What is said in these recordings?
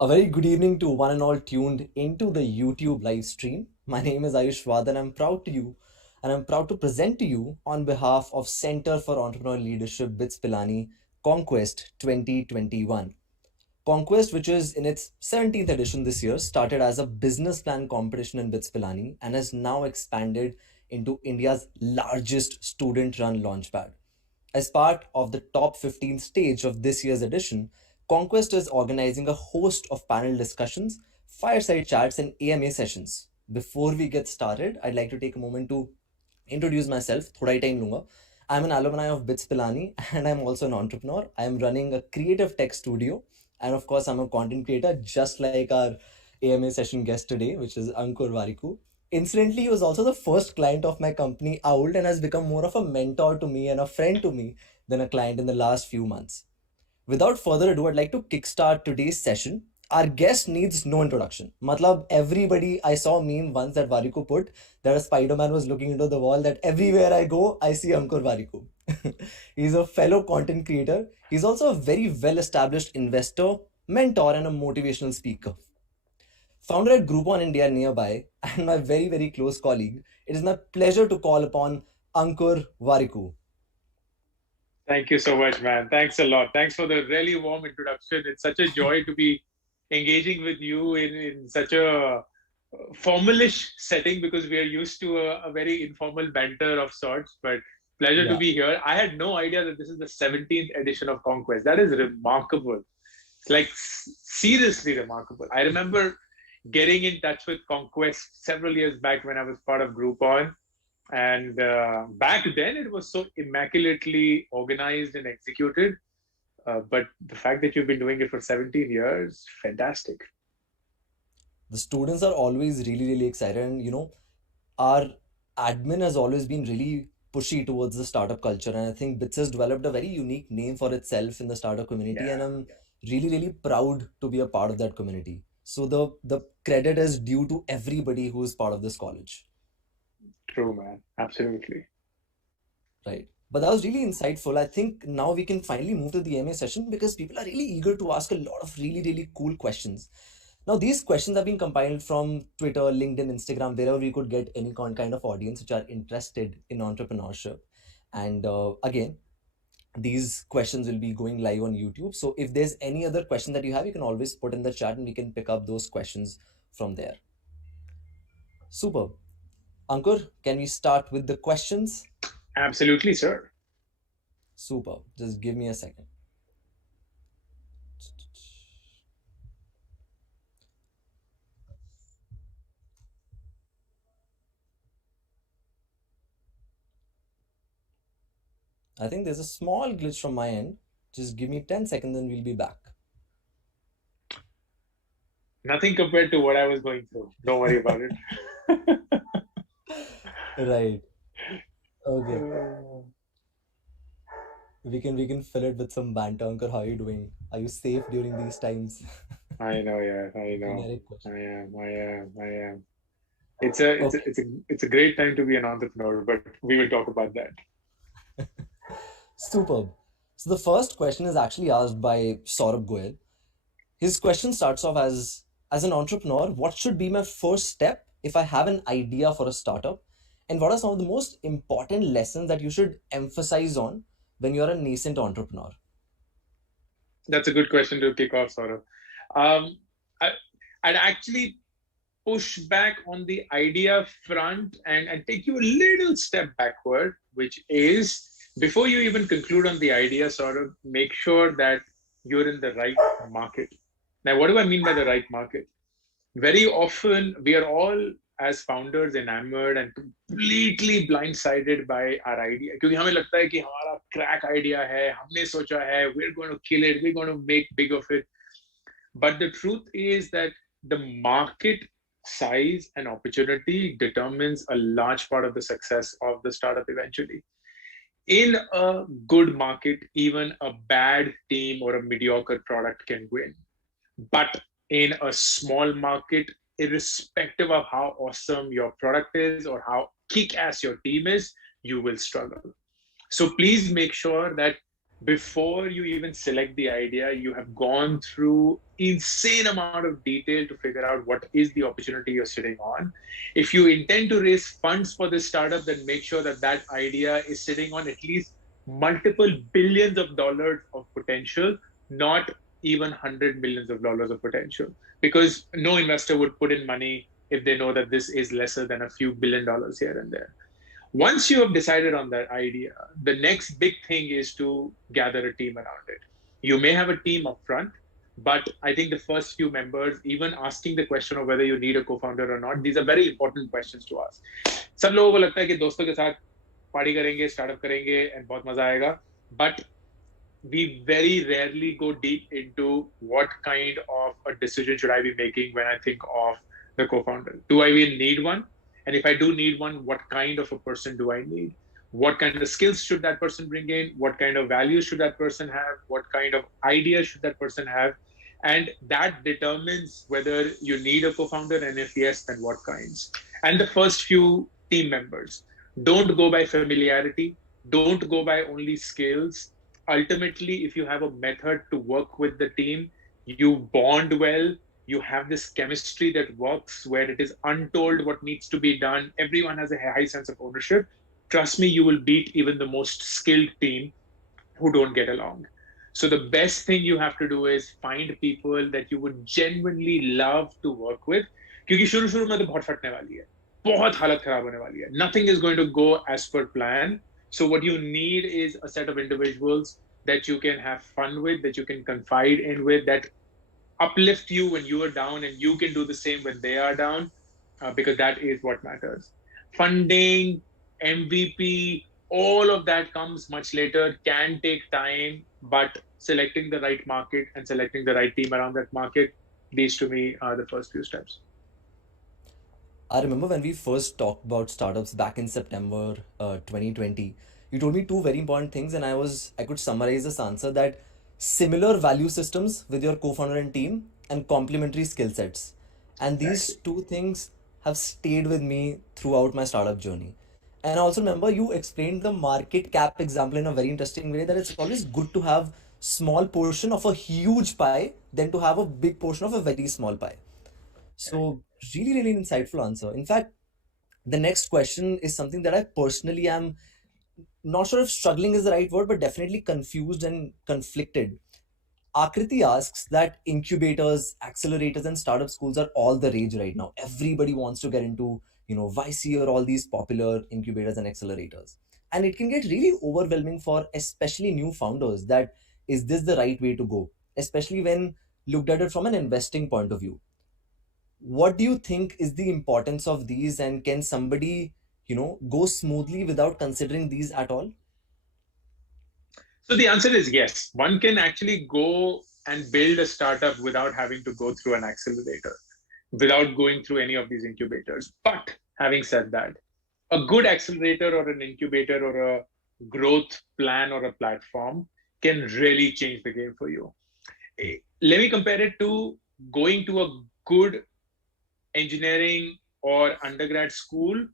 A very good evening to one and all tuned into the YouTube live stream. My name is Ayush Vad and I'm proud to present to you on behalf of Center for Entrepreneurial Leadership BITS Pilani Conquest 2021. Conquest, which is in its 17th edition this year, started as a business plan competition in BITS Pilani and has now expanded into India's largest student run launchpad. As part of the top 15 stage of this year's edition, Conquest is organizing a host of panel discussions, fireside chats, and AMA sessions. Before we get started, I'd like to take a moment to introduce myself. थोड़ा ही time लूंगा. I'm an alumni of BITS Pilani and I'm also an entrepreneur. I am running a creative tech studio and of course I'm a content creator just like our AMA session guest today, which is Ankur Warikoo. Incidentally, he was also the first client of my company, Owl, and has become more of a mentor to me and a friend to me than a client in the last few months. Without further ado, I'd like to kickstart today's session. Our guest needs no introduction. Matlab, everybody, I saw a meme once that Variko put that a Spider-Man was looking into the wall, that everywhere I go, I see Ankur Warikoo. He's a fellow content creator. He's also a very well-established investor, mentor, and a motivational speaker. Founder at Groupon India nearby, and my very, very close colleague, it is my pleasure to call upon Ankur Warikoo. Thank you so much, man. Thanks a lot. Thanks for the really warm introduction. It's such a joy to be engaging with you in such a formalish setting because we are used to a very informal banter of sorts. But pleasure to Yeah. be here. I had no idea that this is the 17th edition of Conquest. That is remarkable. It's like seriously remarkable. I remember getting in touch with Conquest several years back when I was part of Groupon. And back then, it was so immaculately organized and executed. But the fact that you've been doing it for 17 years, fantastic. The students are always really, really excited. And, our admin has always been really pushy towards the startup culture. And I think BITS has developed a very unique name for itself in the startup community. And Yeah, I'm really, really proud to be a part of that community. So the credit is due to everybody who is part of this college. true, man. Absolutely. Right. But that was really insightful. I think now we can finally move to the MA session because people are really eager to ask a lot of really, really cool questions. Now, these questions have been compiled from Twitter, LinkedIn, Instagram, wherever we could get any kind of audience which are interested in entrepreneurship. And again, these questions will be going live on YouTube. So if there's any other question that you have, you can always put in the chat and we can pick up those questions from there. Super. Ankur, can we start with the questions? Absolutely, sir. Super. Just give me a second. I think there's a small glitch from my end. Just give me 10 seconds and we'll be back. Nothing compared to what I was going through. Don't worry about it. Right. Okay. We can fill it with some banter. Ankur, how are you doing? Are you safe during these times? I know, yeah, I know. Generic question. I am. It's a great time to be an entrepreneur, but we will talk about that. Superb. So the first question is actually asked by Saurabh Goel. His question starts off as an entrepreneur, what should be my first step if I have an idea for a startup? And what are some of the most important lessons that you should emphasize on when you're a nascent entrepreneur? That's a good question to kick off, Saurabh. Um, I'd actually push back on the idea front and take you a little step backward, which is before you even conclude on the idea, sort of make sure that you're in the right market. Now, what do I mean by the right market? Very often, we are all as founders enamored and completely blindsided by our idea. क्योंकि हमें लगता है कि हमारा crack idea है, हमने सोचा है, we're going to kill it, we're going to make big of it. But the truth is that the market size and opportunity determines a large part of the success of the startup eventually. In a good market, even a bad team or a mediocre product can win. But in a small market, irrespective of how awesome your product is or how kick-ass your team is, you will struggle. So please make sure that before you even select the idea, you have gone through insane amount of detail to figure out what is the opportunity you're sitting on. If you intend to raise funds for this startup, then make sure that that idea is sitting on at least multiple billions of dollars of potential, not even hundred millions of dollars of potential, because no investor would put in money if they know that this is lesser than a few billion dollars here and there. Once you have decided on that idea, the next big thing is to gather a team around it. You may have a team up front, but I think the first few members, even asking the question of whether you need a co-founder or not, these are very important questions to ask. सब लोगों को लगता है कि दोस्तों के साथ party करेंगे, स्टार्टअप करेंगे, and बहुत मजा आएगा. But we very rarely go deep into what kind of a decision should I be making when I think of the co-founder. Do I even need one? And if I do need one, what kind of a person do I need? What kind of skills should that person bring in? What kind of values should that person have? What kind of ideas should that person have? And that determines whether you need a co-founder, and if yes, then what kinds. And the first few team members. Don't go by familiarity. Don't go by only skills. Ultimately, if you have a method to work with the team, you bond well, you have this chemistry that works where it is untold what needs to be done. Everyone has a high sense of ownership. Trust me, you will beat even the most skilled team who don't get along. So the best thing you have to do is find people that you would genuinely love to work with. क्योंकि शुरू शुरू में तो बहुत फटने वाली है, बहुत हालत खराब होने वाली है. Nothing is going to go as per plan. So what you need is a set of individuals that you can have fun with, that you can confide in with, that uplift you when you are down, and you can do the same when they are down, because that is what matters. Funding, MVP, all of that comes much later, can take time, but selecting the right market and selecting the right team around that market, these to me are the first few steps. I remember when we first talked about startups back in September 2020, you told me two very important things, and I could summarize this answer that similar value systems with your co-founder and team and complementary skill sets. And these Exactly. two things have stayed with me throughout my startup journey. And I also remember you explained the market cap example in a very interesting way, that it's always good to have small portion of a huge pie than to have a big portion of a very small pie. So really, really insightful answer. In fact, the next question is something that I personally am not sure if struggling is the right word, but definitely confused and conflicted. Akriti asks that incubators, accelerators, and startup schools are all the rage right now. Everybody wants to get into, YC or all these popular incubators and accelerators. And it can get really overwhelming for especially new founders that is this the right way to go? Especially when looked at it from an investing point of view. What do you think is the importance of these, and can somebody, go smoothly without considering these at all? So the answer is yes. One can actually go and build a startup without having to go through an accelerator, without going through any of these incubators. But having said that, a good accelerator or an incubator or a growth plan or a platform can really change the game for you. Let me compare it to going to a good engineering or undergrad school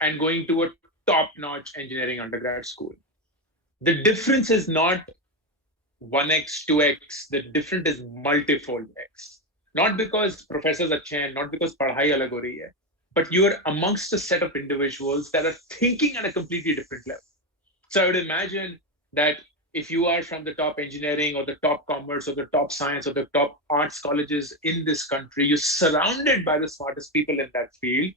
and going to a top notch engineering undergrad school. The difference is not 1x, 2x, the difference is multifold x. Not because professors are chain, not because padhai alag ho rahi hai, but you're amongst a set of individuals that are thinking at a completely different level. So I would imagine that if you are from the top engineering or the top commerce or the top science or the top arts colleges in this country, you're surrounded by the smartest people in that field.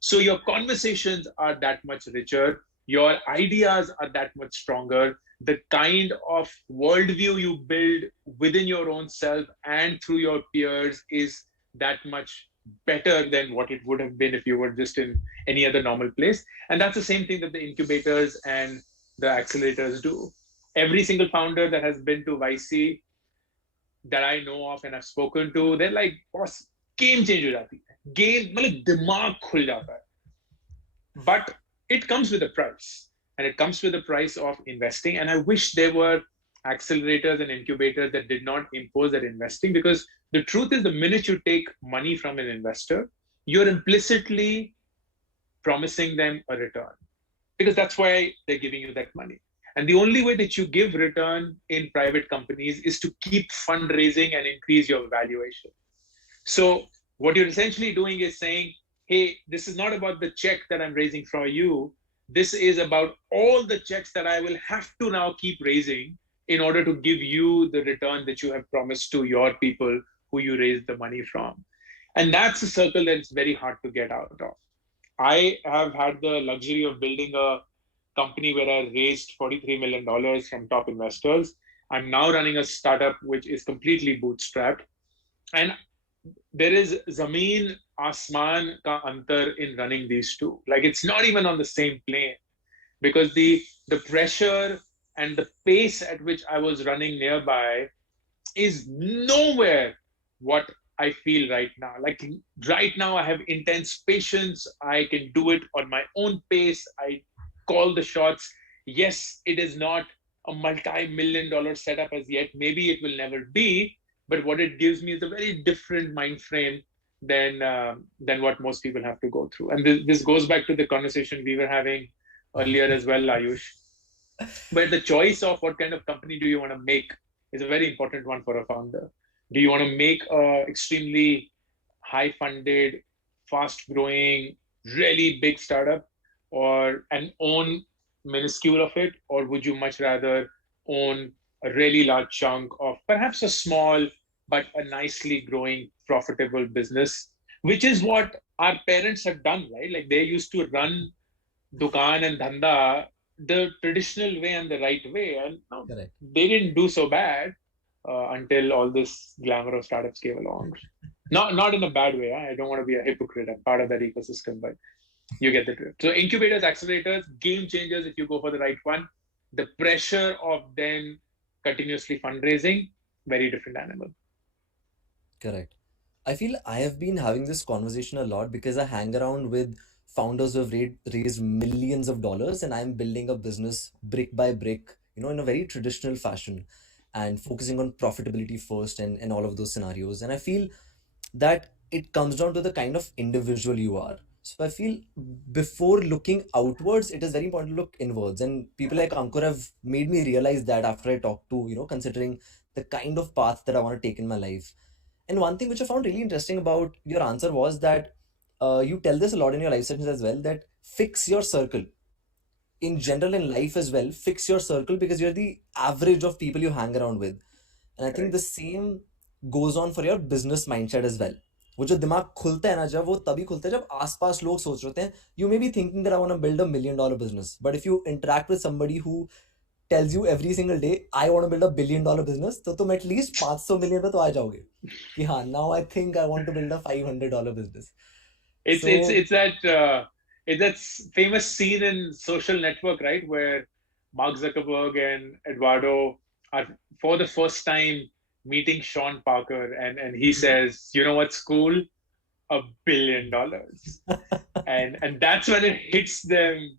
So your conversations are that much richer, your ideas are that much stronger. The kind of worldview you build within your own self and through your peers is that much better than what it would have been if you were just in any other normal place. And that's the same thing that the incubators and the accelerators do. Every single founder that has been to YC that I know of and I've spoken to, they're like, boss, game change ho jati hai. Game, मतलब दिमाग खुल जाता है. But it comes with a price, and it comes with the price of investing. And I wish there were accelerators and incubators that did not impose that investing, because the truth is, the minute you take money from an investor, you're implicitly promising them a return, because that's why they're giving you that money. And the only way that you give return in private companies is to keep fundraising and increase your valuation. So what you're essentially doing is saying, hey, this is not about the check that I'm raising for you. This is about all the checks that I will have to now keep raising in order to give you the return that you have promised to your people who you raised the money from. And that's a circle that's very hard to get out of. I have had the luxury of building a company where I raised $43 million from top investors. I'm now running a startup which is completely bootstrapped. And there is zameen asman ka antar in running these two. Like it's not even on the same plane because the pressure and the pace at which I was running nearby is nowhere what I feel right now. Like right now, I have intense patience. I can do it on my own pace. I call the shots. Yes, it is not a multi-million dollar setup as yet. Maybe it will never be. But what it gives me is a very different mind frame than what most people have to go through. And this goes back to the conversation we were having earlier as well, Ayush. But the choice of what kind of company do you want to make is a very important one for a founder. Do you want to make a extremely high funded, fast growing, really big startup or and own minuscule of it? Or would you much rather own a really large chunk of perhaps a small but a nicely growing, profitable business, which is what our parents have done, right? Like they used to run dukan and dhanda the traditional way and the right way. And no, Correct. they didn't do so bad until all this glamour of startups came along. Not in a bad way. I don't want to be a hypocrite. I'm part of that ecosystem, but you get the drift. So incubators, accelerators, game changers if you go for the right one. The pressure of then continuously fundraising, very different animal. Correct. I feel I have been having this conversation a lot because I hang around with founders who have raised millions of dollars, and I'm building a business brick by brick, in a very traditional fashion and focusing on profitability first and all of those scenarios. And I feel that it comes down to the kind of individual you are. So I feel before looking outwards, it is very important to look inwards. And people like Ankur have made me realize that after I talked to, considering the kind of path that I want to take in my life. And one thing which I found really interesting about your answer was that you tell this a lot in your life sessions as well, that fix your circle. In general, in life as well, fix your circle because you're the average of people you hang around with. And I think Correct. the same goes on for your business mindset as well. वो जो दिमाग खुलता है ना जब वो तभी खुलता है जब आसपास लोग सोच रहे होते हैं you may be thinking that I want to build $1 million business, but if you interact with somebody who tells you every single day I want to build $1 billion business, तो तुम at least 500 million पे तो आ जाओगे कि हाँ now I think I want to build a $500 business. It's So it's it's that it's that famous scene in Social Network, right, where Mark Zuckerberg and Eduardo are for the first time meeting Sean Parker, and he says, "You know what's cool? $1 billion," and that's when it hits them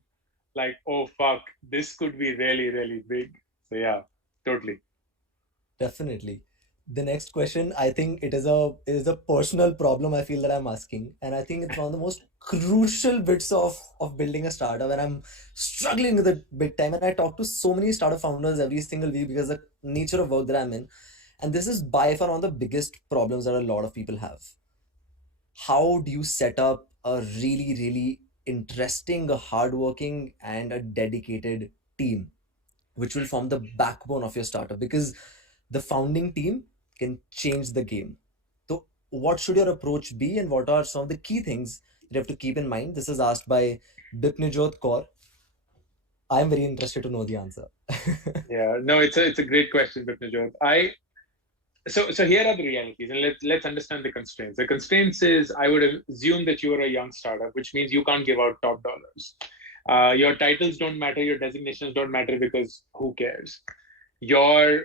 like, "Oh fuck, this could be really really big." So yeah, totally. definitely. The next question, I think it is a personal problem I feel that I'm asking, and I think it's one of the most crucial bits of building a startup, and I'm struggling with it big time. And I talk to so many startup founders every single week because the nature of work that I'm in, and this is by far one of the biggest problems that a lot of people have. How do you set up a really, really interesting, a hardworking, and a dedicated team, which will form the backbone of your startup? Because the founding team can change the game. So, what should your approach be, and what are some of the key things that you have to keep in mind? This is asked by Bipnijot Kaur. I'm very interested to know the answer. Yeah, no, it's a great question, Bipnajot. So here are the realities, and let's understand the constraints. The constraints is I would assume that you are a young startup, which means you can't give out top dollars. Your titles don't matter, your designations don't matter because who cares? Your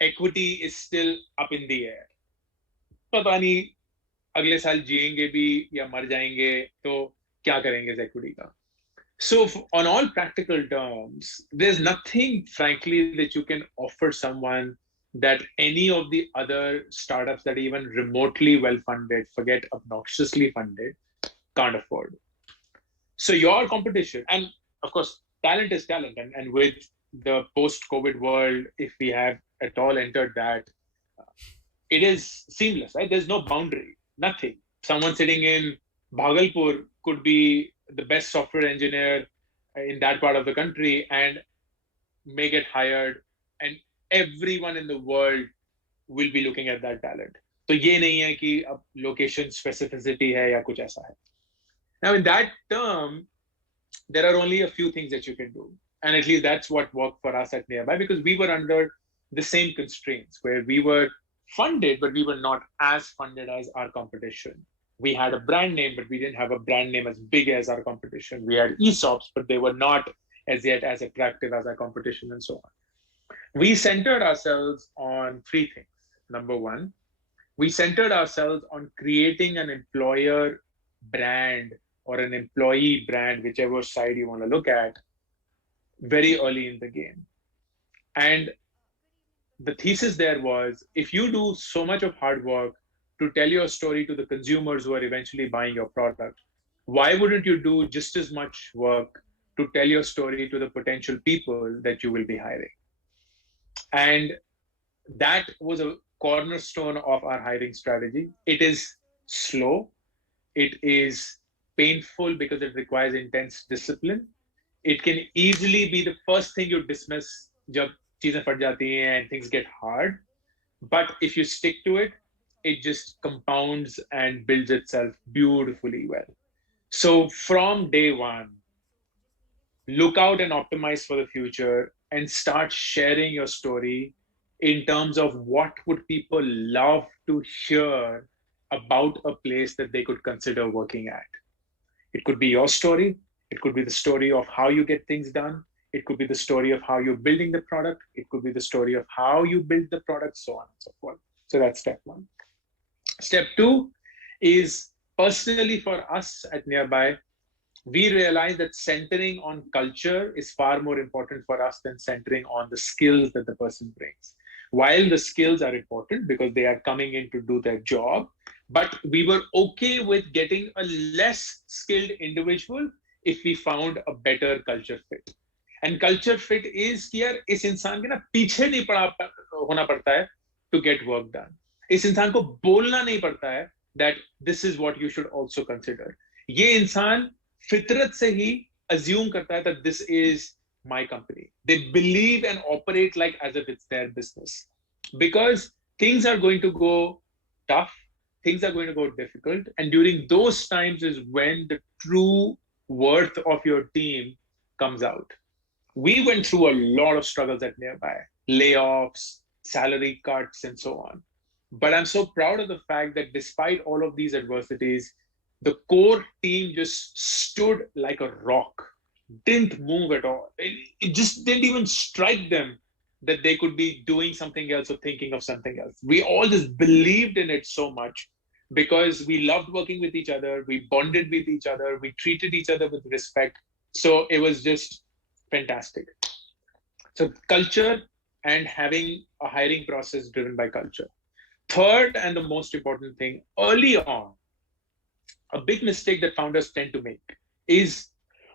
equity is still up in the air. पता नहीं अगले साल जिएंगे भी या मर जाएंगे तो क्या करेंगे इस equity का? So, on all practical terms, there's nothing, frankly, that you can offer someone that any of the other startups that are even remotely well funded, forget obnoxiously funded, can't afford. So, your competition, and of course, talent is talent, and with the post-COVID world, if we have at all entered that, it is seamless, right? There's no boundary, nothing. Someone sitting in Bhagalpur could be the best software engineer in that part of the country and may get hired, and everyone in the world will be looking at that talent. तो ये नहीं है कि अब location specificity है या कुछ ऐसा है. Now in that term, there are only a few things that you can do. And at least that's what worked for us at Nearby, because we were under the same constraints where we were funded, but we were not as funded as our competition. We had a brand name, but we didn't have a brand name as big as our competition. We had ESOPs, but they were not as yet as attractive as our competition, and so on. We centered ourselves on three things. Number one, we centered ourselves on creating an employer brand or an employee brand, whichever side you want to look at, very early in the game. And the thesis there was, if you do so much of hard work to tell your story to the consumers who are eventually buying your product, why wouldn't you do just as much work to tell your story to the potential people that you will be hiring? And that was a cornerstone of our hiring strategy. It is slow. It is painful because it requires intense discipline. It can easily be the first thing you dismiss जब चीजें फट जाती हैं and things get hard. But if you stick to it, it just compounds and builds itself beautifully well. So from day one, look out and optimize for the future and start sharing your story in terms of what would people love to hear about a place that they could consider working at. It could be your story. It could be the story of how you get things done. It could be the story of how you're building the product. It could be the story of how you build the product, so on and so forth. So that's step one. Step two is, personally for us at Nearby, we realize that centering on culture is far more important for us than centering on the skills that the person brings. While the skills are important because they are coming in to do their job, but we were okay with getting a less skilled individual if we found a better culture fit. And culture fit is कि यार इस इंसान के ना पीछे नहीं होना पड़ता है to get work done. इस इंसान को बोलना नहीं पड़ता है that this is what you should also consider. ये इंसान फितरत से ही assume करता है that this is my company. They believe and operate like as if it's their business. Because things are going to go tough, things are going to go difficult, and during those times is when the true worth of your team comes out. We went through a lot of struggles at Nearby, layoffs, salary cuts, and so on. But I'm so proud of the fact that despite all of these adversities, the core team just stood like a rock, didn't move at all. It just didn't even strike them that they could be doing something else or thinking of something else. We all just believed in it so much because we loved working with each other. We bonded with each other. We treated each other with respect. So it was just fantastic. So culture and having a hiring process driven by culture. Third, and the most important thing, early on, a big mistake that founders tend to make is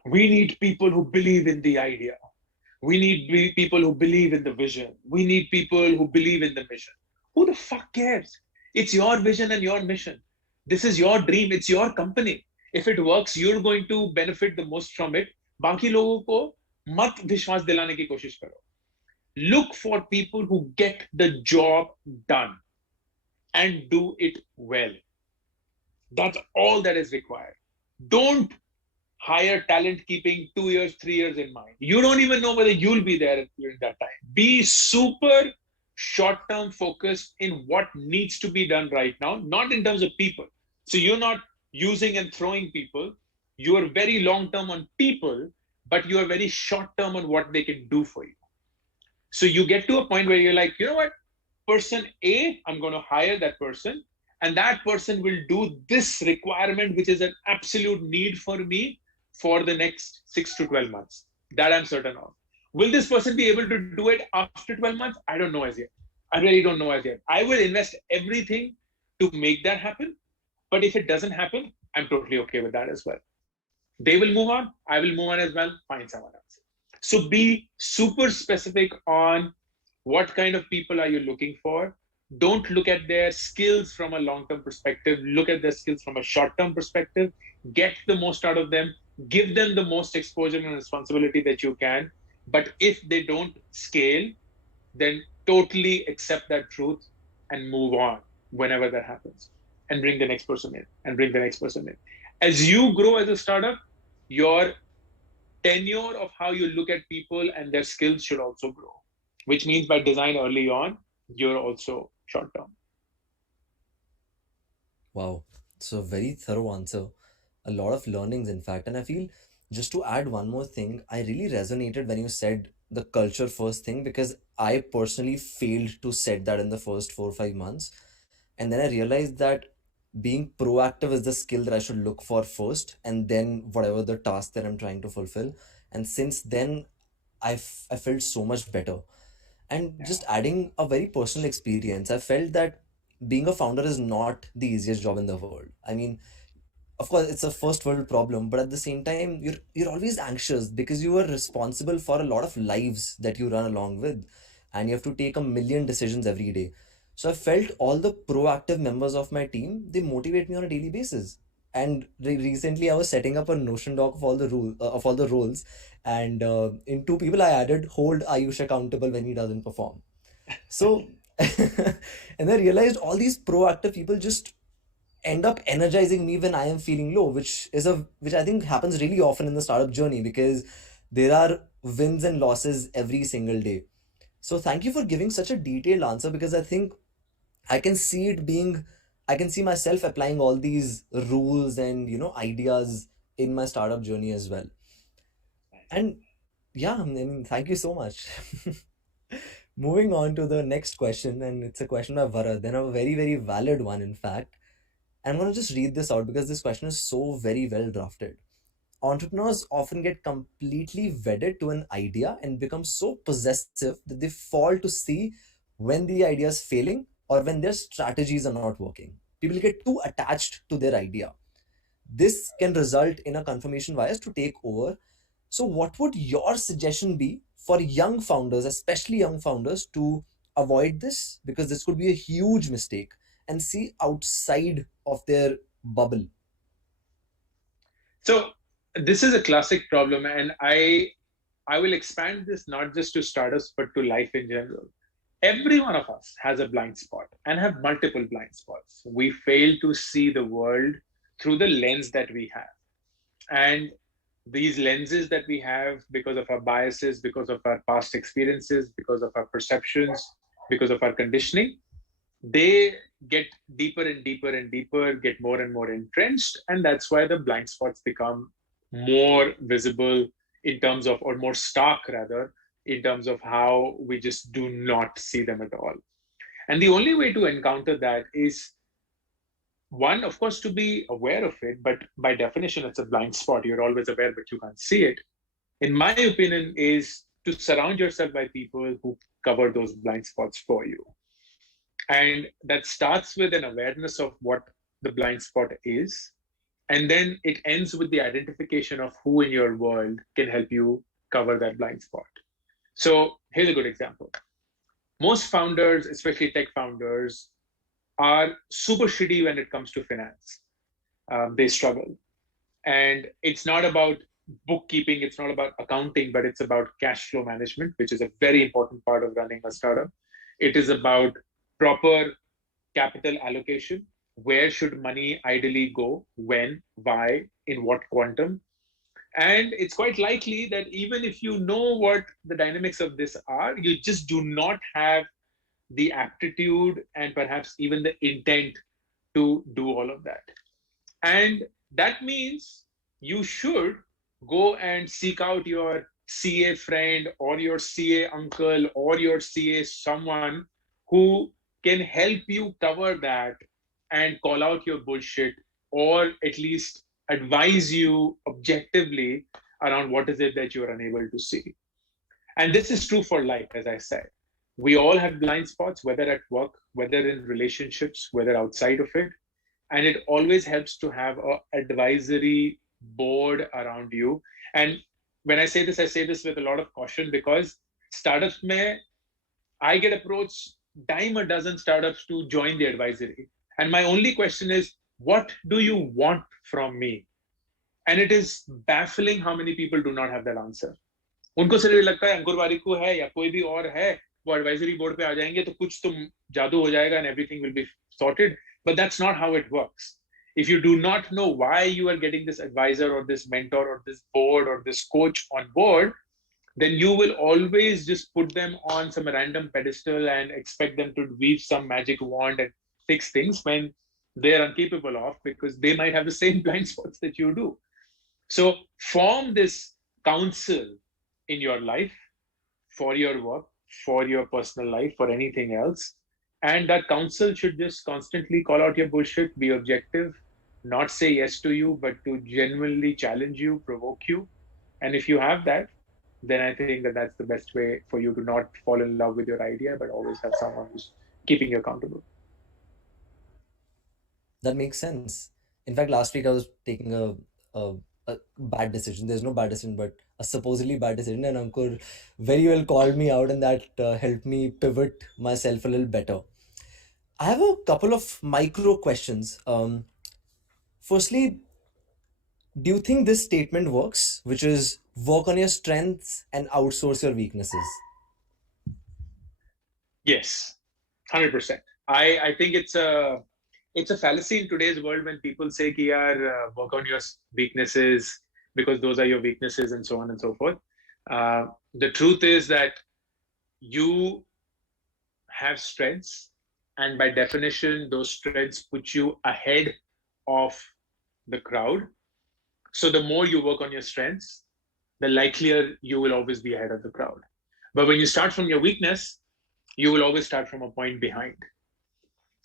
we need people who believe in the idea. We need people who believe in the vision. We need people who believe in the mission. Who the fuck cares? It's your vision and your mission. This is your dream. It's your company. If it works, you're going to benefit the most from it. बाकी लोगों को मत विश्वास दिलाने की कोशिश करो. Look for people who get the job done and do it well. That's all that is required. Don't hire talent keeping 2 years, 3 years in mind. You don't even know whether you'll be there during that time. Be super short-term focused in what needs to be done right now, not in terms of people. So you're not using and throwing people. You are very long-term on people, but you are very short-term on what they can do for you. So you get to a point where you're like, you know what? Person A, I'm going to hire that person, and that person will do this requirement, which is an absolute need for me for the next 6 to 12 months. That I'm certain of. Will this person be able to do it after 12 months? I don't know as yet. I really don't know as yet. I will invest everything to make that happen. But if it doesn't happen, I'm totally okay with that as well. They will move on. I will move on as well. Find someone else. So be super specific on what kind of people are you looking for. Don't look at their skills from a long-term perspective. Look at their skills from a short-term perspective. Get the most out of them. Give them the most exposure and responsibility that you can. But if they don't scale, then totally accept that truth and move on whenever that happens, and bring the next person in, and bring the next person in. As you grow as a startup, your tenure of how you look at people and their skills should also grow, which means by design early on, you're also short term. Wow. So, very thorough answer. A lot of learnings, in fact. And I feel, just to add one more thing, I really resonated when you said the culture first thing, because I personally failed to set that in the first 4 or 5 months. And then I realized that being proactive is the skill that I should look for first, and then whatever the task that I'm trying to fulfill. And since then, I felt so much better. And Yeah. just adding a very personal experience, I felt that being a founder is not the easiest job in the world. I mean, of course it's a first world problem, but at the same time you're always anxious because you are responsible for a lot of lives that you run along with, and you have to take a million decisions every day. So I felt all the proactive members of my team, they motivate me on a daily basis. And recently I was setting up a notion doc of all the of all the roles, and in two people I added hold Ayush accountable when he doesn't perform. So and I realized all these proactive people just end up energizing me when I am feeling low, which I think happens really often in the startup journey, because there are wins and losses every single day. So thank you for giving such a detailed answer, because I think I can see it being I can see myself applying all these rules and ideas in my startup journey as well. And yeah, I mean, thank you so much. Moving on to the next question, and it's a question by Varad, then a very, very valid one, in fact. I'm going to just read this out because this question is so very well drafted. Entrepreneurs often get completely wedded to an idea and become so possessive that they fall to see when the idea is failing or when their strategies are not working. People get too attached to their idea. This can result in a confirmation bias to take over. So, what would your suggestion be for young founders, especially young founders, to avoid this? Because this could be a huge mistake and see outside of their bubble. So this is a classic problem, and I will expand this not just to startups but to life in general. Every one of us has a blind spot and have multiple blind spots. We fail to see the world through the lens that we have. And these lenses that we have, because of our biases, because of our past experiences, because of our perceptions, because of our conditioning, they get deeper and deeper and deeper, get more and more entrenched. And that's why the blind spots become more visible in terms of, or more stark rather, in terms of how we just do not see them at all. And the only way to encounter that is, one, of course, to be aware of it, but by definition, it's a blind spot. You're always aware, but you can't see it. In my opinion, is to surround yourself by people who cover those blind spots for you. And that starts with an awareness of what the blind spot is. And then it ends with the identification of who in your world can help you cover that blind spot. So here's a good example. Most founders, especially tech founders, are super shitty when it comes to finance. They struggle. And it's not about bookkeeping, it's not about accounting, but it's about cash flow management, which is a very important part of running a startup. It is about proper capital allocation. Where should money ideally go? When? Why? In what quantum? And it's quite likely that even if you know what the dynamics of this are, you just do not have the aptitude and perhaps even the intent to do all of that. And that means you should go and seek out your CA friend or your CA uncle or your CA someone who can help you cover that and call out your bullshit, or at least advise you objectively around what is it that you're unable to see. And this is true for life, as I said. We all have blind spots, whether at work, whether in relationships, whether outside of it. And it always helps to have an advisory board around you. And when I say this with a lot of caution, because startups may, I get approached dime a dozen startups to join the advisory. And my only question is, what do you want from me? And it is baffling how many people do not have that answer. उनको सिर्फ ये लगता है अंकुर वारिकू है या कोई भी और है, वो एडवाइजरी बोर्ड पे आ जाएंगे तो कुछ तो जादू हो जाएगा and everything will be sorted. But that's not how it works. If you do not know why you are getting this advisor or this mentor or this board or this coach on board, then you will always just put them on some random pedestal and expect them to weave some magic wand and fix things when they're incapable of, because they might have the same blind spots that you do. So form this council in your life, for your work, for your personal life, for anything else. And that council should just constantly call out your bullshit, be objective, not say yes to you, but to genuinely challenge you, provoke you. And if you have that, then I think that that's the best way for you to not fall in love with your idea, but always have someone who's keeping you accountable. That makes sense. In fact, last week I was taking a bad decision. There's no bad decision, but a supposedly bad decision, and Ankur very well called me out, and that helped me pivot myself a little better. I have a couple of micro questions. Firstly, do you think this statement works, which is work on your strengths and outsource your weaknesses? Yes, 100%. I think it's a fallacy in today's world when people say ki yaar, work on your weaknesses because those are your weaknesses and so on and so forth. The truth is that you have strengths, and by definition, those strengths put you ahead of the crowd. So the more you work on your strengths, the likelier you will always be ahead of the crowd. But when you start from your weakness, you will always start from a point behind.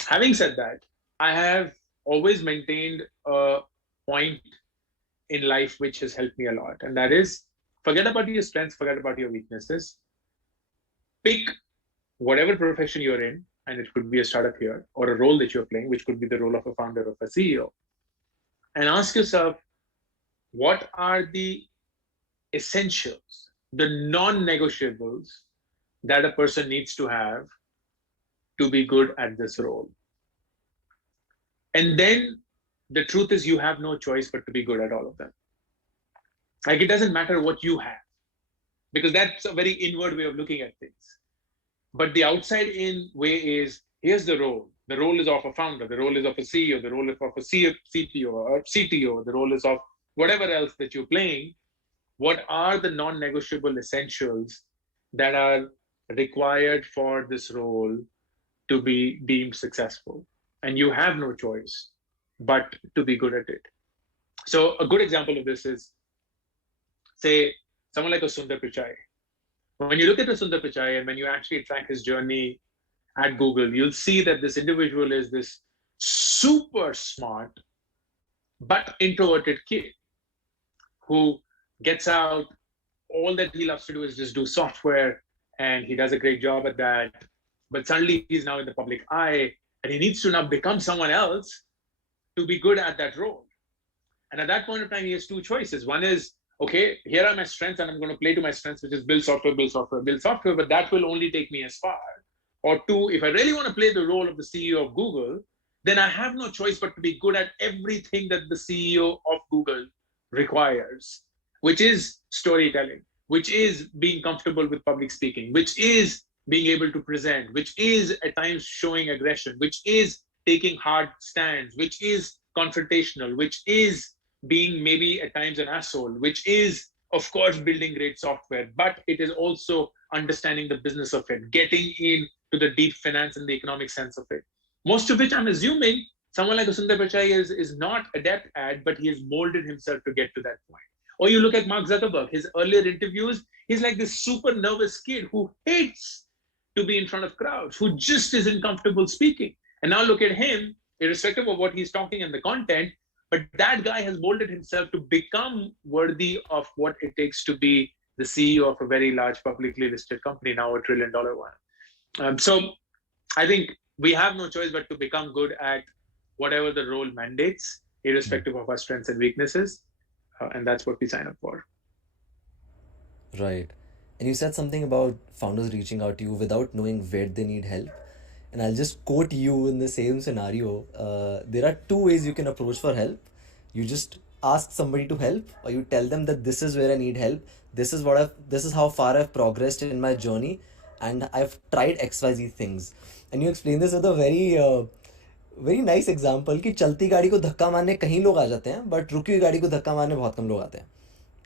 Having said that, I have always maintained a point in life which has helped me a lot. And that is, forget about your strengths, forget about your weaknesses. Pick whatever profession you're in, and it could be a startup here, or a role that you're playing, which could be the role of a founder or a CEO. And ask yourself, what are the essentials, the non-negotiables that a person needs to have to be good at this role? And then the truth is you have no choice but to be good at all of them. Like, it doesn't matter what you have, because that's a very inward way of looking at things. But the outside in way is, here's the role. The role is of a founder. The role is of a CEO. The role is of a CTO or CTO. The role is of whatever else that you're playing. What are the non-negotiable essentials that are required for this role to be deemed successful? And you have no choice but to be good at it. So a good example of this is, say, someone like a Sundar Pichai. When you look at a Sundar Pichai and when you actually track his journey at Google, you'll see that this individual is this super smart but introverted kid who gets out. All that he loves to do is just do software, and he does a great job at that. But suddenly he's now in the public eye, and he needs to now become someone else to be good at that role. And at that point of time, he has two choices. One is, okay, here are my strengths, and I'm going to play to my strengths, which is build software, build software, build software, but that will only take me as far. Or two, if I really want to play the role of the CEO of Google, then I have no choice but to be good at everything that the CEO of Google requires, which is storytelling, which is being comfortable with public speaking, which is being able to present, which is at times showing aggression, which is taking hard stands, which is confrontational, which is being maybe at times an asshole, which is, of course, building great software, but it is also understanding the business of it, getting into the deep finance and the economic sense of it. Most of which I'm assuming someone like Sundar Pichai is not adept at, but he has molded himself to get to that point. Or you look at Mark Zuckerberg, his earlier interviews, he's like this super nervous kid who hates to be in front of crowds, who just isn't comfortable speaking. And now look at him, irrespective of what he's talking and the content, but that guy has molded himself to become worthy of what it takes to be the CEO of a very large publicly listed company, now $1 trillion one. So I think we have no choice but to become good at whatever the role mandates, irrespective of our strengths and weaknesses. And that's what we sign up for. Right. And you said something about founders reaching out to you without knowing where they need help. And I'll just quote you in the same scenario. There are two ways you can approach for help. You just ask somebody to help, or you tell them that this is where I need help. This is how far I've progressed in my journey, and I've tried XYZ things. And you explain this with a very nice example कि चलती गाड़ी को धक्का मारने कहीं लोग आ जाते हैं बट रुकी हुई गाड़ी को धक्का मारने बहुत कम लोग आते हैं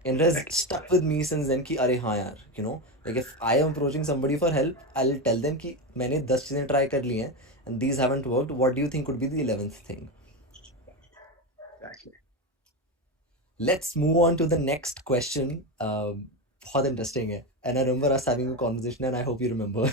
and it has stuck with me since then कि अरे हाँ यार like if I am approaching somebody for help I'll tell them कि मैंने 10 चीज़ें try कर ली हैं and these haven't worked. What do you think could be the 11th thing? Exactly. Let's move on to the next question. बहुत interesting है. And I remember us having a conversation and I hope you remember.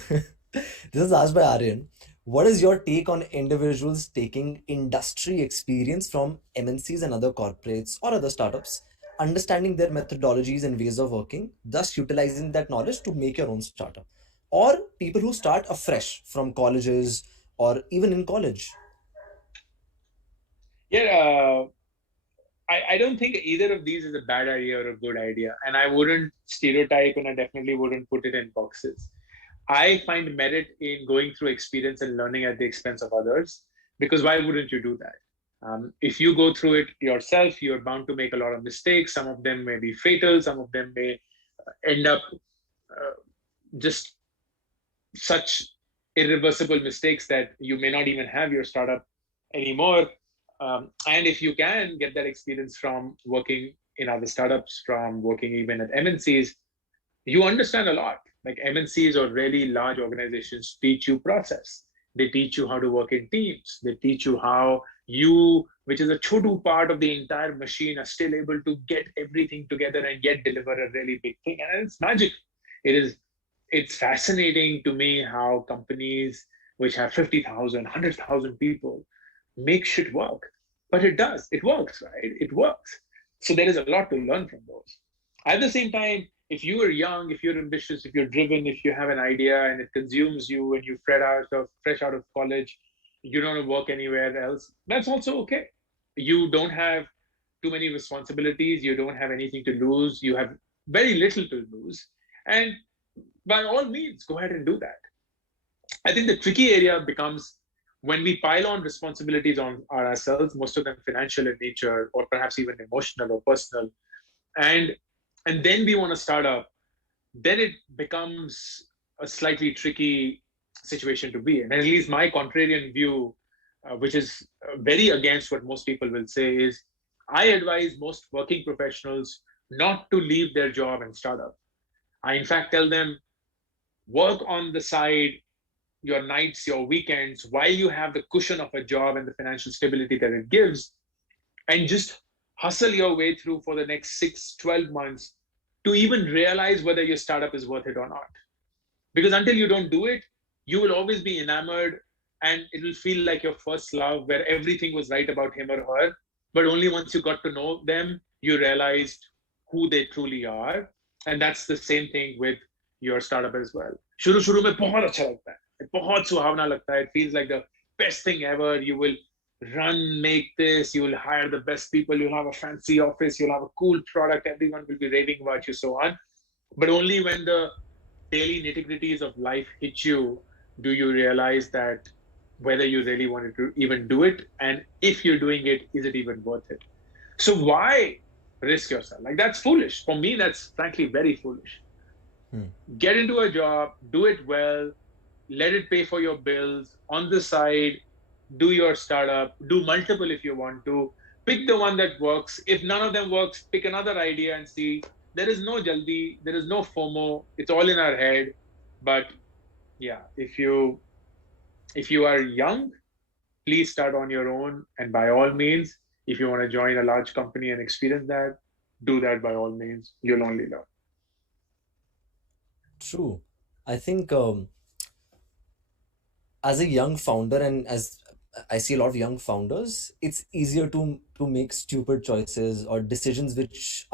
This is asked by Aryan. What is your take on individuals taking industry experience from MNCs and other corporates or other startups, understanding their methodologies and ways of working, thus utilizing that knowledge to make your own startup? Or people who start afresh from colleges or even in college? Yeah, I don't think either of these is a bad idea or a good idea. And I wouldn't stereotype and I definitely wouldn't put it in boxes. I find merit in going through experience and learning at the expense of others, because why wouldn't you do that? If you go through it yourself, you're bound to make a lot of mistakes. Some of them may be fatal, some of them may end up just such irreversible mistakes that you may not even have your startup anymore. And if you can get that experience from working in other startups, from working even at MNCs, you understand a lot. Like MNCs or really large organizations teach you process. They teach you how to work in teams. They teach you how you, which is a chotu part of the entire machine, are still able to get everything together and yet deliver a really big thing. And it's magic. It's fascinating to me how companies which have 50,000, 100,000 people make shit work. But it does. It works, right? It works. So there is a lot to learn from those. At the same time, if you are young, if you're ambitious, if you're driven, if you have an idea and it consumes you and you fresh out of college, you don't work anywhere else, that's also okay. You don't have too many responsibilities. You don't have anything to lose. You have very little to lose. And by all means, go ahead and do that. I think the tricky area becomes when we pile on responsibilities on ourselves, most of them financial in nature, or perhaps even emotional or personal, and and then we want to start up, then it becomes a slightly tricky situation to be in. And at least my contrarian view, which is very against what most people will say, is I advise most working professionals not to leave their job and start up. I, in fact, tell them work on the side your nights, your weekends, while you have the cushion of a job and the financial stability that it gives, and just hustle your way through for the next 6, 12 months to even realize whether your startup is worth it or not. Because until you don't do it, you will always be enamored and it will feel like your first love where everything was right about him or her. But only once you got to know them, you realized who they truly are. And that's the same thing with your startup as well. शुरू में बहुत अच्छा लगता है, बहुत सुहावना लगता है. It feels like the best thing ever. You will run, make this, you will hire the best people, you'll have a fancy office, you'll have a cool product, everyone will be raving about you, so on. But only when the daily nitty-gritties of life hit you do you realize that whether you really wanted to even do it, and if you're doing it, is it even worth it? So why risk yourself? Like, that's foolish. For me, that's frankly very foolish. Get into a job, do it well, let it pay for your bills. On the side, do your startup, do multiple if you want to. Pick the one that works. If none of them works, pick another idea and see. There is no jaldi, there is no FOMO. It's all in our head. But yeah, if you are young, please start on your own. And by all means, if you want to join a large company and experience that, do that by all means. You'll only learn. True. I think as a young founder and as I see a lot of young founders, it's easier to make stupid choices or decisions which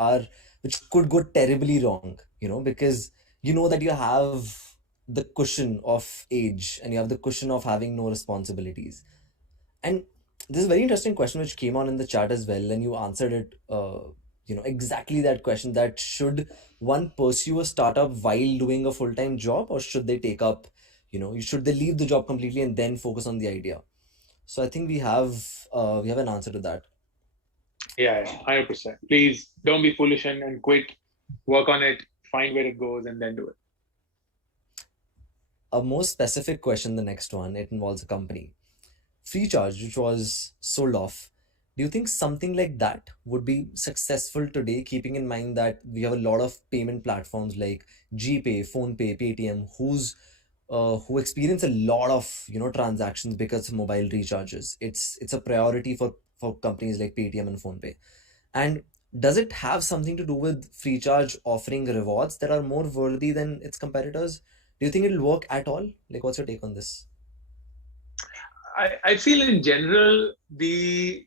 could go terribly wrong, because you know that you have the cushion of age and you have the cushion of having no responsibilities. And this is a very interesting question which came on in the chat as well, and you answered it exactly that question, that should one pursue a startup while doing a full-time job, or should they take up, should they leave the job completely and then focus on the idea? So I think we have an answer to that. Yeah, yeah, 100%. Please don't be foolish and quit. Work on it, find where it goes, and then do it. A more specific question, the next one, it involves a company. Freecharge, which was sold off. Do you think something like that would be successful today, keeping in mind that we have a lot of payment platforms like GPay, PhonePay, Paytm, who experience a lot of transactions because of mobile recharges? It's a priority for companies like Paytm and PhonePay. And does it have something to do with Freecharge offering rewards that are more worthy than its competitors? Do you think it'll work at all? Like, what's your take on this? I feel in general the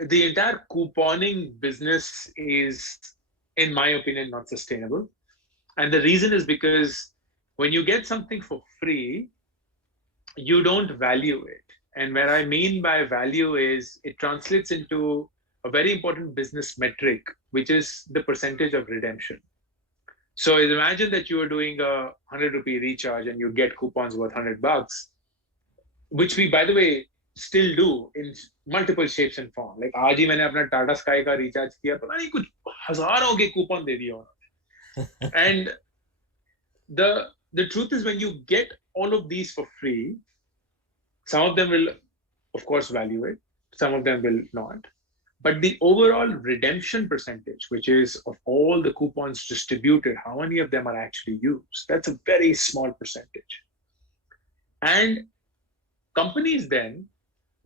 entire couponing business is, in my opinion, not sustainable. And the reason is because when you get something for free, you don't value it. And what I mean by value is it translates into a very important business metric, which is the percentage of redemption. So imagine that you are doing a 100 rupee recharge and you get coupons worth $100, which we, by the way, still do in multiple shapes and form. Like आज ही मैंने अपना Tata sky का recharge किया, पता नहीं कुछ हजारों के कूपन दे दिए उन्होंने. And the truth is, when you get all of these for free, some of them will, of course, value it. Some of them will not. But the overall redemption percentage, which is of all the coupons distributed, how many of them are actually used? That's a very small percentage. And companies then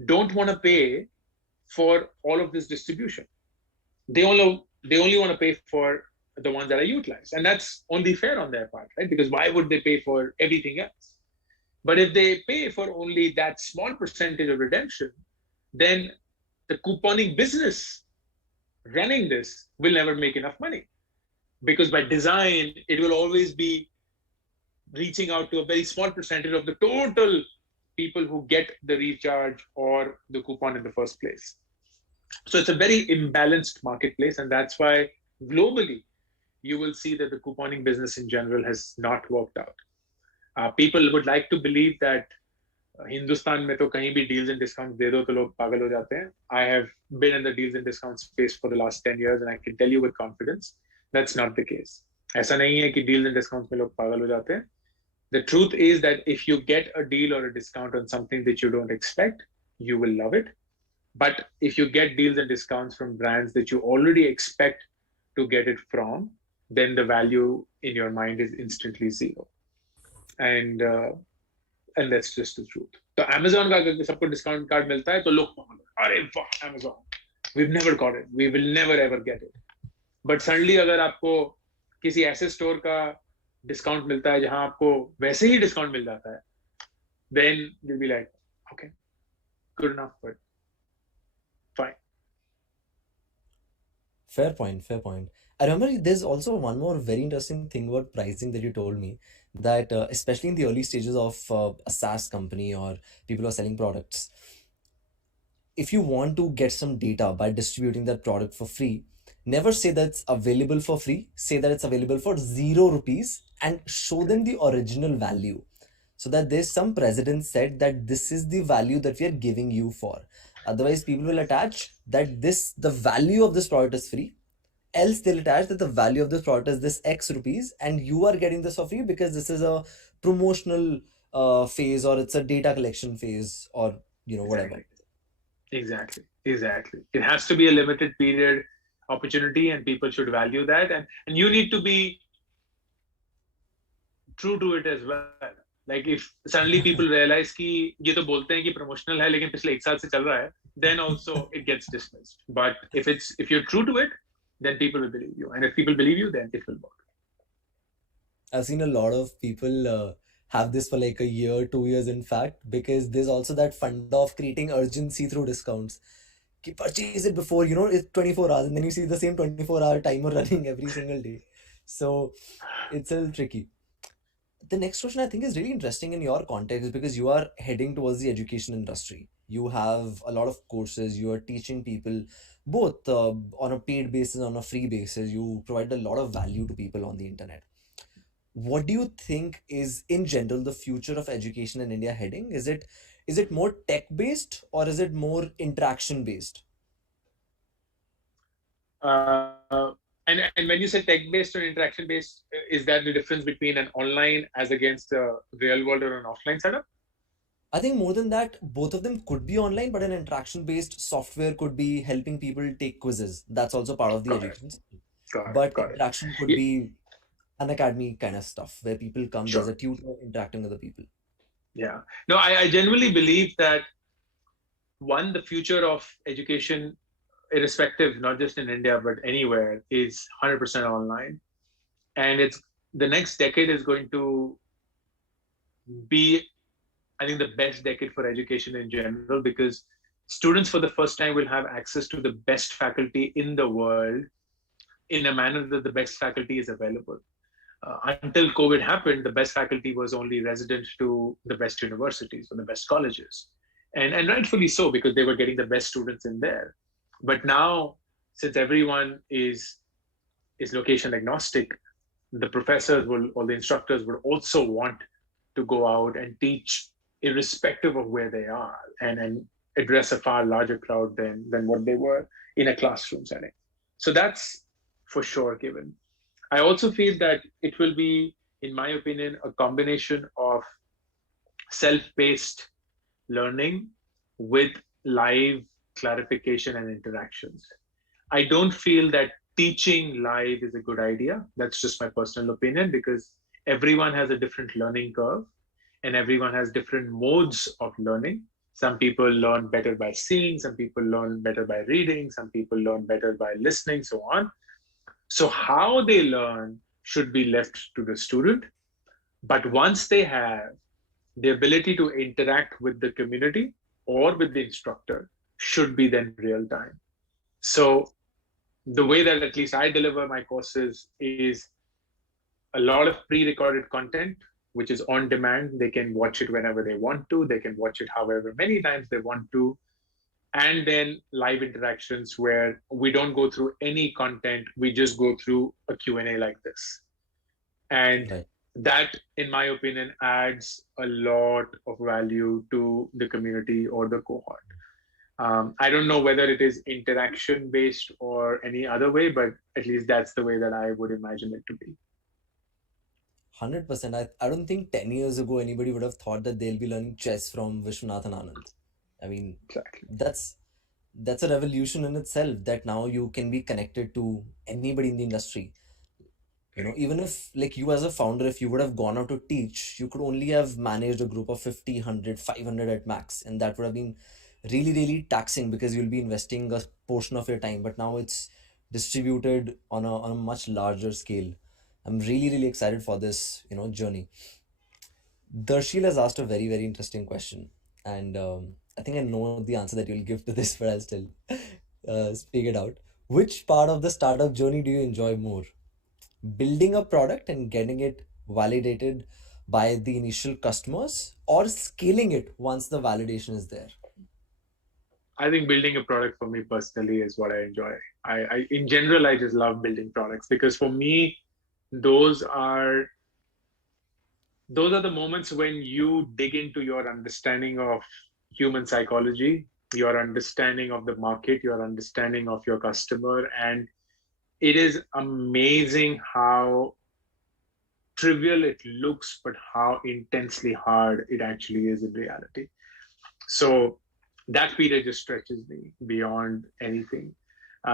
don't want to pay for all of this distribution. They only want to pay for the ones that are utilized. And that's only fair on their part, right? Because why would they pay for everything else? But if they pay for only that small percentage of redemption, then the couponing business running this will never make enough money. Because by design, it will always be reaching out to a very small percentage of the total people who get the recharge or the coupon in the first place. So it's a very imbalanced marketplace, and that's why globally you will see that the couponing business in general has not worked out. People would like to believe that Hindustan में तो कहीं भी deals and discounts दे दो तो लोग पागल हो जाते हैं. I have been in the deals and discounts space for the last 10 years, and I can tell you with confidence that's not the case. ऐसा नहीं है कि deals and discounts में लोग पागल हो जाते हैं. The truth is that if you get a deal or a discount on something that you don't expect, you will love it. But if you get deals and discounts from brands that you already expect to get it from, then the value in your mind is instantly zero. And that's just the truth. तो Amazon का अगर सबको discount card मिलता है तो लोग अरे वाह Amazon, we've never got it, we will never ever get it. But suddenly अगर आपको किसी ऐसे स्टोर का डिस्काउंट मिलता है जहां आपको वैसे ही डिस्काउंट मिल जाता है, then you'll be like, okay, good enough, but fine. Fair point, fair point. I remember there's also one more very interesting thing about pricing that you told me, that especially in the early stages of a SaaS company or people who are selling products, if you want to get some data by distributing that product for free, never say that it's available for free. Say that it's available for 0 rupees and show them the original value, so that there's some precedent said that this is the value that we are giving you for. Otherwise, people will attach that the value of this product is free. Else, they'll attach that the value of this product is this X rupees, and you are getting this for free because this is a promotional phase, or it's a data collection phase, or whatever. Exactly. It has to be a limited period opportunity, and people should value that, and you need to be true to it as well. Like if suddenly people realize कि ये तो बोलते हैं कि promotional है लेकिन पिछले 1 साल से चल रहा है, then also it gets dismissed. But if you're true to it, then people will believe you, and if people believe you, then it will work. I've seen a lot of people have this for like a year, 2 years, in fact, because there's also that fund of creating urgency through discounts. Ki purchase it before, it's 24 hours, and then you see the same 24-hour timer running every single day. So it's a little tricky. The next question I think is really interesting in your context because you are heading towards the education industry. You have a lot of courses, you are teaching people both on a paid basis, on a free basis. You provide a lot of value to people on the internet. What do you think is in general the future of education in India heading? Is it more tech based or is it more interaction based? And when you say tech-based or interaction-based, is that the difference between an online as against a real world or an offline setup? I think more than that, both of them could be online, but an interaction based software could be helping people take quizzes. That's also part of the Got it. education system. Got it. But Got it. interaction could Yeah, be an academy kind of stuff where people come, there's a sure. tutor interacting with the people. Yeah. No, I genuinely believe that one, the future of education, irrespective, not just in India, but anywhere, is 100% online. And it's the next decade is going to be, I think, the best decade for education in general because students for the first time will have access to the best faculty in the world in a manner that the best faculty is available. Until COVID happened, the best faculty was only resident to the best universities or the best colleges. And rightfully so, because they were getting the best students in there. But now, since everyone is location agnostic, the professors will or the instructors would also want to go out and teach irrespective of where they are and address a far larger crowd than what they were in a classroom setting. So that's for sure given. I also feel that it will be, in my opinion, a combination of self-paced learning with live clarification and interactions. I don't feel that teaching live is a good idea. That's just my personal opinion because everyone has a different learning curve and everyone has different modes of learning. Some people learn better by seeing, some people learn better by reading, some people learn better by listening, so on. So, how they learn should be left to the student. But once they have the ability to interact with the community or with the instructor, should be then real time. So, the way that at least I deliver my courses is a lot of pre-recorded content which is on demand. They can watch it whenever they want to, they can watch it however many times they want to, and then live interactions where we don't go through any content, we just go through a Q&A like this. And Right. that, in my opinion, adds a lot of value to the community or the cohort. I don't know whether it is interaction based or any other way, but at least that's the way that I would imagine it to be. 100%. I don't think 10 years ago anybody would have thought that they'll be learning chess from Vishwanathan Anand. I mean, Exactly. that's that's a revolution in itself that now you can be connected to anybody in the industry. Even if like you as a founder, if you would have gone out to teach, you could only have managed a group of 50, 100, 500 at max, and that would have been really really taxing because you'll be investing a portion of your time, but now it's distributed on a much larger scale. I'm really really excited for this journey. Darshil has asked a very very interesting question, and I think I know the answer that you'll give to this, but I'll still speak it out. Which part of the startup journey do you enjoy more, building a product and getting it validated by the initial customers, or scaling it once the validation is there? I think building a product for me personally is what I enjoy. In general, I just love building products because for me, those are those are the moments when you dig into your understanding of human psychology, your understanding of the market, your understanding of your customer, and it is amazing how trivial it looks, but how intensely hard it actually is in reality. So that period just stretches me beyond anything.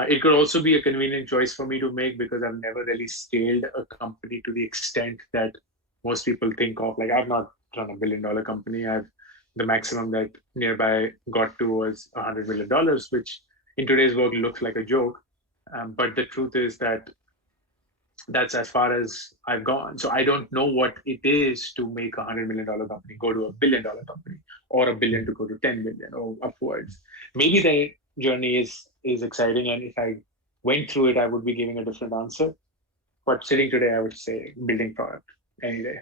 It could also be a convenient choice for me to make because I've never really scaled a company to the extent that most people think of. Like I've not run a $1 billion company. I've the maximum that nearby got to was $100 million, which in today's world looks like a joke. But the truth is that that's as far as I've gone. So I don't know what it is to make $100 million company go to $1 billion company, or a billion to go to 10 billion or upwards. Maybe the journey is exciting, and if I went through it, I would be giving a different answer. But sitting today, I would say building product any day.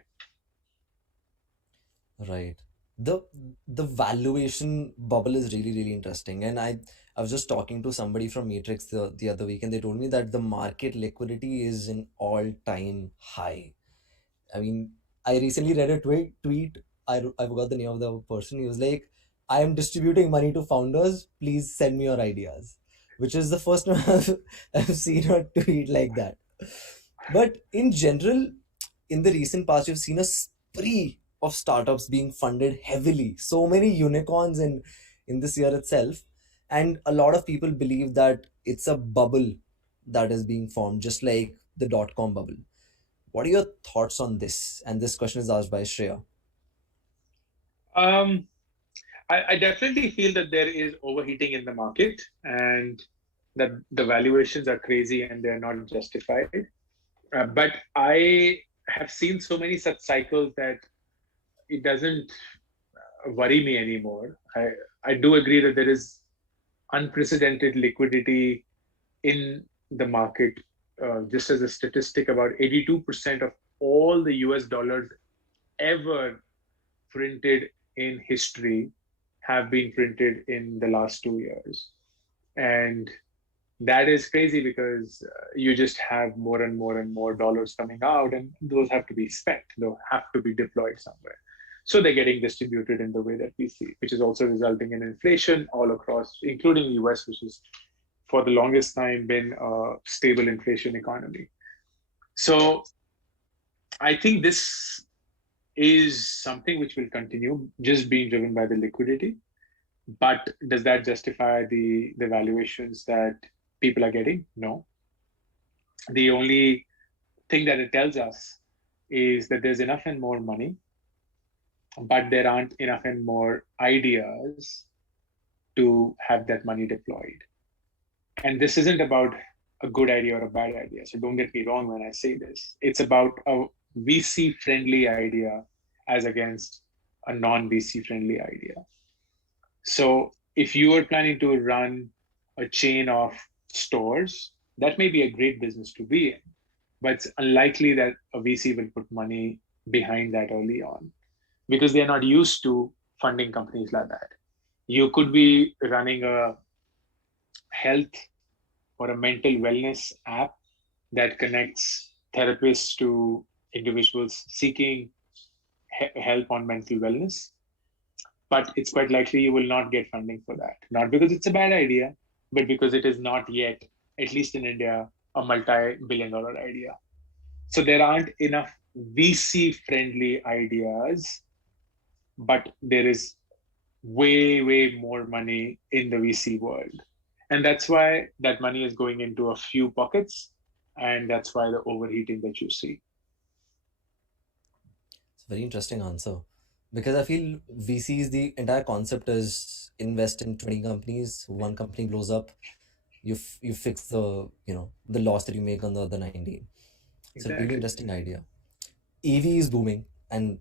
Right. The the valuation bubble is really, really interesting. And I was just talking to somebody from Matrix the other week, and they told me that the market liquidity is an all-time high. I mean, I recently read a tweet. I forgot the name of the person. He was like, I am distributing money to founders. Please send me your ideas. Which is the first time I've seen a tweet like that. But in general, in the recent past, you've seen a spree of startups being funded heavily. So many unicorns in this year itself. And a lot of people believe that it's a bubble that is being formed, just like the dot-com bubble. What are your thoughts on this? And this question is asked by Shreya. Um, I definitely feel that there is overheating in the market and that the valuations are crazy and they're not justified. But I have seen so many such cycles that it doesn't worry me anymore. I do agree that there is unprecedented liquidity in the market. Just as a statistic, about 82% of all the US dollars ever printed in history have been printed in the last 2 years. And that is crazy because you just have more and more and more dollars coming out, and those have to be spent, they'll have to be deployed somewhere. So they're getting distributed in the way that we see, which is also resulting in inflation all across, including the US, which is for the longest time been a stable inflation economy. So I think this is something which will continue just being driven by the liquidity. But does that justify the valuations that people are getting? No. The only thing that it tells us is that there's enough and more money, but there aren't enough and more ideas to have that money deployed. And this isn't about a good idea or a bad idea. So don't get me wrong when I say this. It's about a VC friendly idea as against a non VC friendly idea. So if you are planning to run a chain of stores, that may be a great business to be in, but it's unlikely that a VC will put money behind that early on because they're not used to funding companies like that. You could be running a health or a mental wellness app that connects therapists to individuals seeking help on mental wellness, but it's quite likely you will not get funding for that. Not because it's a bad idea, but because it is not yet, at least in India, a multi-billion dollar idea. So there aren't enough VC friendly ideas, but there is way, way more money in the VC world. And that's why that money is going into a few pockets. And that's why the overheating that you see. It's a very interesting answer. Because I feel VCs, the entire concept is invest in 20 companies, one company blows up, you fix the loss that you make on the other 19. It's a really Exactly. interesting idea. EV is booming, and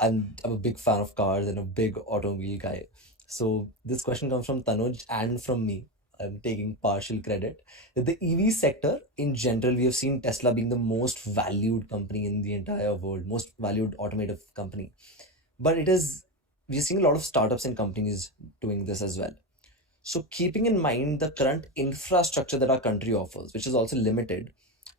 I'm a big fan of cars and a big automobile guy. So this question comes from Tanuj and from me. I'm taking partial credit. The EV sector in general, we have seen Tesla being the most valued company in the entire world, most valued automotive company. But we're seeing a lot of startups and companies doing this as well. So, keeping in mind the current infrastructure that our country offers, which is also limited,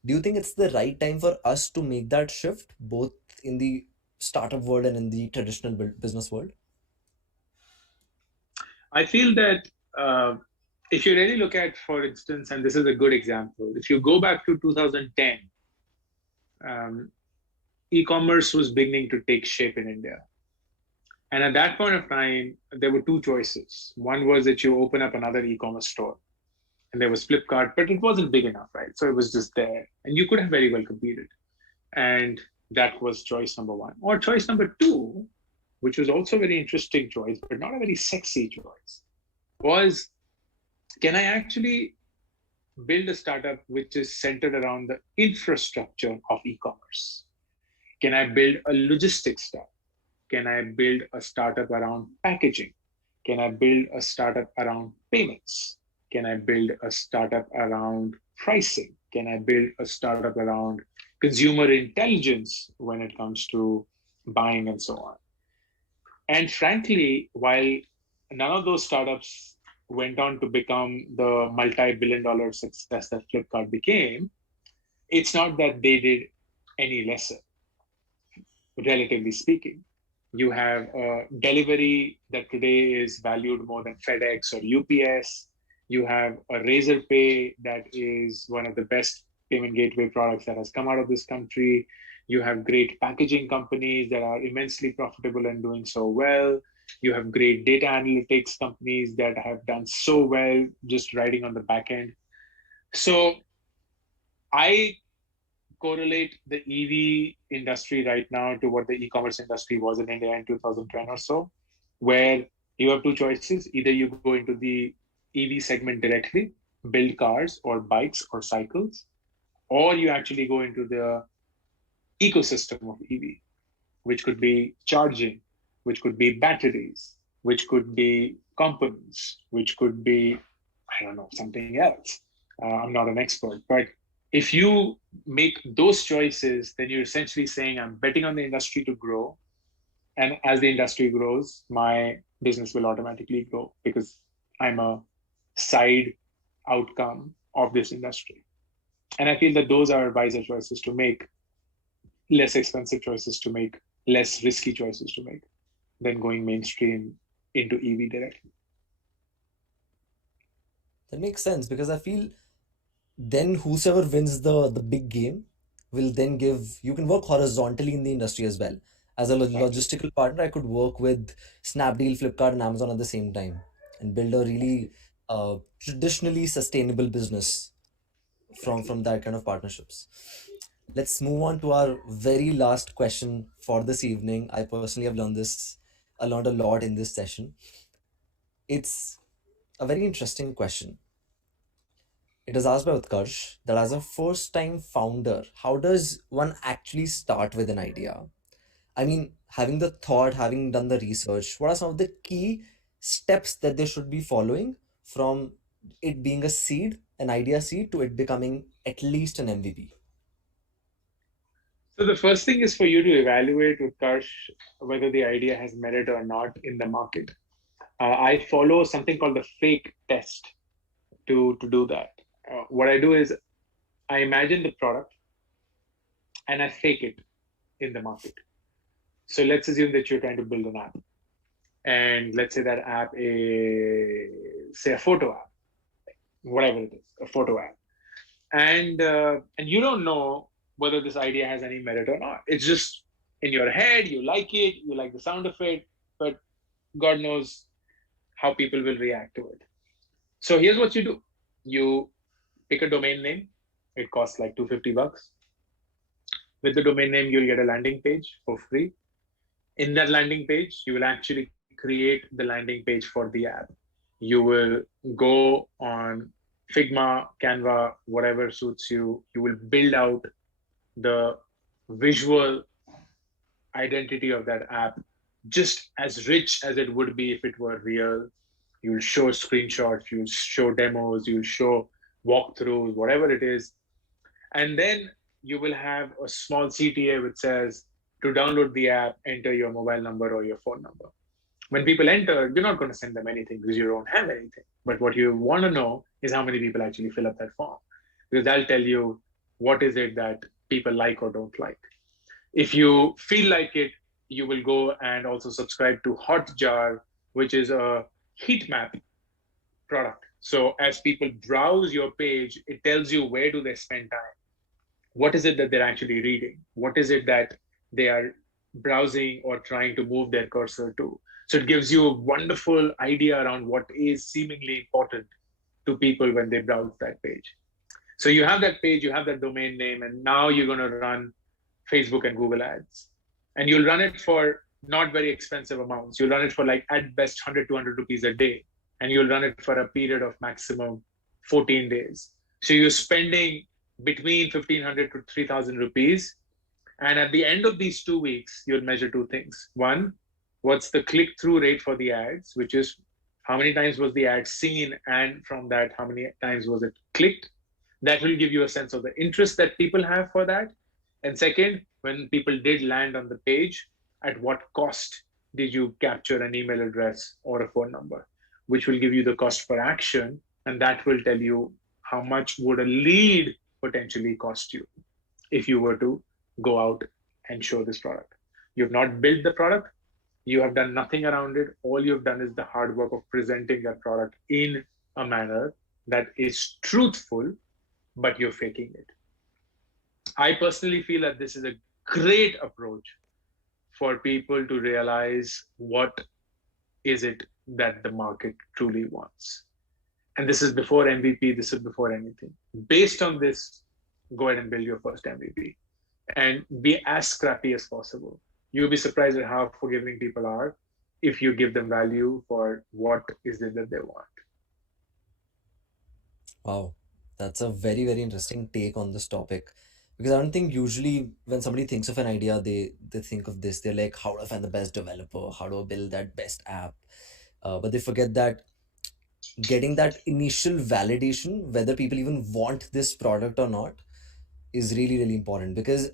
do you think it's the right time for us to make that shift, both in the startup world and in the traditional business world? I feel that if you really look at, for instance, and this is a good example, if you go back to 2010, um, e-commerce was beginning to take shape in India. And at that point of time, there were two choices. One was that you open up another e-commerce store, and there was Flipkart, but it wasn't big enough, right? So it was just there, and you could have very well competed. And that was choice number one. Or choice number two, which was also a very interesting choice, but not a very sexy choice, was can I actually build a startup which is centered around the infrastructure of e-commerce? Can I build a logistics startup? Can I build a startup around packaging? Can I build a startup around payments? Can I build a startup around pricing? Can I build a startup around consumer intelligence when it comes to buying and so on? And frankly, while none of those startups went on to become the multi-billion dollar success that Flipkart became, it's not that they did any lesser, relatively speaking. You have a delivery that today is valued more than FedEx or UPS. You have a Razor Pay that is one of the best payment gateway products that has come out of this country. You have great packaging companies that are immensely profitable and doing so well. You have great data analytics companies that have done so well just riding on the back end. So I correlate the EV industry right now to what the e-commerce industry was in India in 2010 or so, where you have two choices. Either you go into the EV segment directly, build cars or bikes or cycles, or you actually go into the ecosystem of EV, which could be charging, which could be batteries, which could be components, which could be, I don't know, something else. I'm not an expert, but if you make those choices, then you're essentially saying, I'm betting on the industry to grow. And as the industry grows, my business will automatically grow because I'm a side outcome of this industry. And I feel that those are wiser choices to make, less expensive choices to make, less risky choices to make than going mainstream into EV directly. That makes sense because I feel then whosoever wins the big game will then give you can work horizontally in the industry as well. As a Exactly. logistical partner, I could work with Snapdeal, Flipkart, and Amazon at the same time and build a really traditionally sustainable business Exactly. from that kind of partnerships. Let's move on to our very last question for this evening. I personally have learned a lot in this session. It's a very interesting question. It is asked by Utkarsh that as a first time founder, how does one actually start with an idea? I mean, having the thought, having done the research, what are some of the key steps that they should be following from it being a seed, an idea seed, to it becoming at least an MVP? So the first thing is for you to evaluate, Utkarsh, whether the idea has merit or not in the market. I follow something called the fake test to do that. What I do is I imagine the product and I fake it in the market. So let's assume that you're trying to build an app, and let's say that app is say a photo app, whatever it is, a photo app, and you don't know whether this idea has any merit or not. It's just in your head. You like the sound of it, but God knows how people will react to it. So here's what you do: you pick a domain name. It costs like $250. With the domain name, you'll get a landing page for free. In that landing page, you will actually create the landing page for the app. You will go on Figma, Canva, whatever suits you. You will build out the visual identity of that app just as rich as it would be if it were real. You'll show screenshots, you'll show demos, you'll show walkthroughs, whatever it is. And then you will have a small CTA which says to download the app, enter your mobile number or your phone number. When people enter, you're not going to send them anything because you don't have anything. But what you want to know is how many people actually fill up that form, because that'll tell you what is it that people like or don't like. If you feel like it, you will go and also subscribe to Hotjar, which is a heat map product. So as people browse your page, it tells you where do they spend time, what is it that they're actually reading, what is it that they are browsing or trying to move their cursor to. So it gives you a wonderful idea around what is seemingly important to people when they browse that page. So you have that page, you have that domain name, and now you're going to run Facebook and Google ads. And you'll run it for not very expensive amounts. You'll run it for like at best 100, 200 rupees a day. And you'll run it for a period of maximum 14 days. So you're spending between 1,500 to 3,000 rupees. And at the end of these 2 weeks, you'll measure two things. One, what's the click through rate for the ads, which is how many times was the ad seen, and from that, how many times was it clicked. That will give you a sense of the interest that people have for that. And second, when people did land on the page, at what cost did you capture an email address or a phone number, which will give you the cost per action, and that will tell you how much would a lead potentially cost you if you were to go out and show this product. You've not built the product, you have done nothing around it. All you've done is the hard work of presenting that product in a manner that is truthful, but you're faking it. I personally feel that this is a great approach for people to realize what is it that the market truly wants. And this is before MVP, this is before anything. Based on this, go ahead and build your first MVP and be as scrappy as possible. You'll be surprised at how forgiving people are if you give them value for what is it that they want. Wow, that's a very, very interesting take on this topic. Because I don't think usually when somebody thinks of an idea, they think of this. They're like, how do I find the best developer? How do I build that best app? But they forget that getting that initial validation, whether people even want this product or not, is really, really important. Because,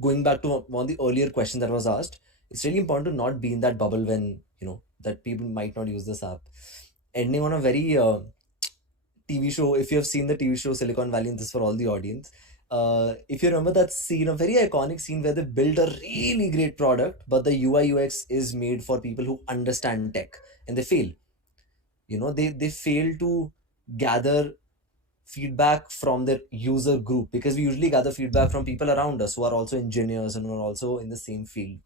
going back to one of the earlier questions that was asked, it's really important to not be in that bubble when, that people might not use this app. Ending on a very TV show, if you have seen the TV show Silicon Valley, and this for all the audience, if you remember that scene, a very iconic scene where they build a really great product, but the UI UX is made for people who understand tech, and they fail. They fail to gather feedback from their user group, because we usually gather feedback from people around us who are also engineers and who are also in the same field.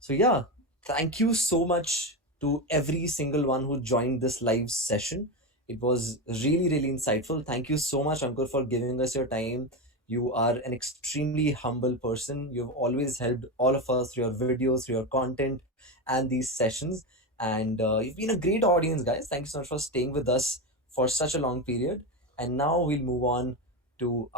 So yeah, thank you so much to every single one who joined this live session. It was really, really insightful. Thank you so much, Ankur, for giving us your time. You are an extremely humble person. You've always helped all of us through your videos, through your content, and these sessions. And you've been a great audience, guys. Thank you so much for staying with us for such a long period. And now we'll move on to